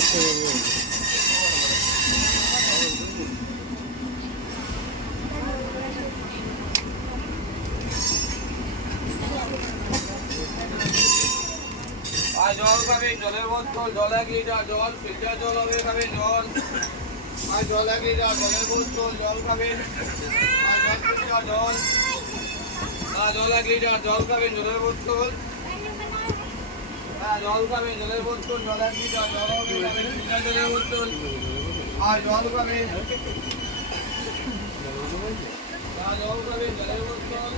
আর জল খাবে, জলের বোতল, জল 1 লিটার, জল ফিল্টার জল হবে খাবে, জল আর জল 1 লিটার, জলের বোতল, জল খাবেন আর জল ফিল্টার জল আর জল 1 লিটার, জল খাবেন, জলের বোতল জল খাবেন, জলের বোতল, জল 1 লিটার, জল খাবেন, ফিল্টার জলের বোতল আর জল খাবেন জল খাবেন, জলের বোতল